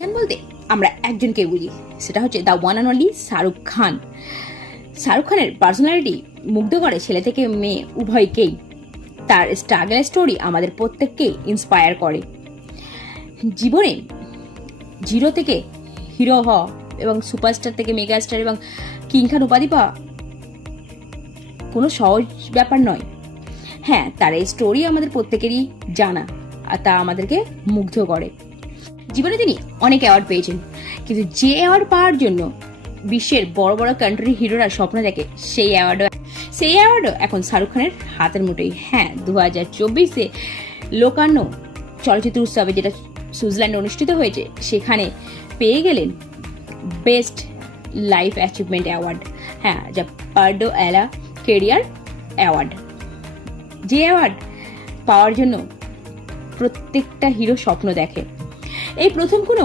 গান বলতে আমরা একজনকে বুঝি, সেটা হচ্ছে the one and only Shahrukh Khan. Shahrukh খানের পার্সোনালিটি মুগ্ধ করে ছেলে থেকে মেয়ে উভয়কেই। তার স্ট্রাগল স্টোরি আমাদের প্রত্যেককে ইন্সপায়ার করে। জীবনে জিরো থেকে হিরো হওয়া এবং সুপারস্টার থেকে মেগাস্টার এবং কিং খান উপাধি পাওয়া কোনো সহজ ব্যাপার নয়। হ্যাঁ, তার এই স্টোরি আমাদের প্রত্যেকেরই জানা, আর তা আমাদেরকে মুগ্ধ করে। জীবনে তিনি অনেক অ্যাওয়ার্ড পেয়েছেন, কিন্তু যে অ্যাওয়ার্ড পাওয়ার জন্য বিশ্বের বড় বড় কান্ট্রির হিরোরা স্বপ্ন দেখে, সেই অ্যাওয়ার্ডও এখন শাহরুখ খানের হাতের মুঠোয়। হ্যাঁ, 2024-এ লোকার্নো চলচ্চিত্র উৎসবে, যেটা সুইজারল্যান্ডে অনুষ্ঠিত হয়েছে, সেখানে পেয়ে গেলেন বেস্ট লাইফ অ্যাচিভমেন্ট অ্যাওয়ার্ড। হ্যাঁ, যা পার্ডো অ্যালা কেরিয়ার অ্যাওয়ার্ড। যে অ্যাওয়ার্ড পাওয়ার জন্য প্রত্যেকটা হিরো স্বপ্ন দেখে। এই প্রথম কোনো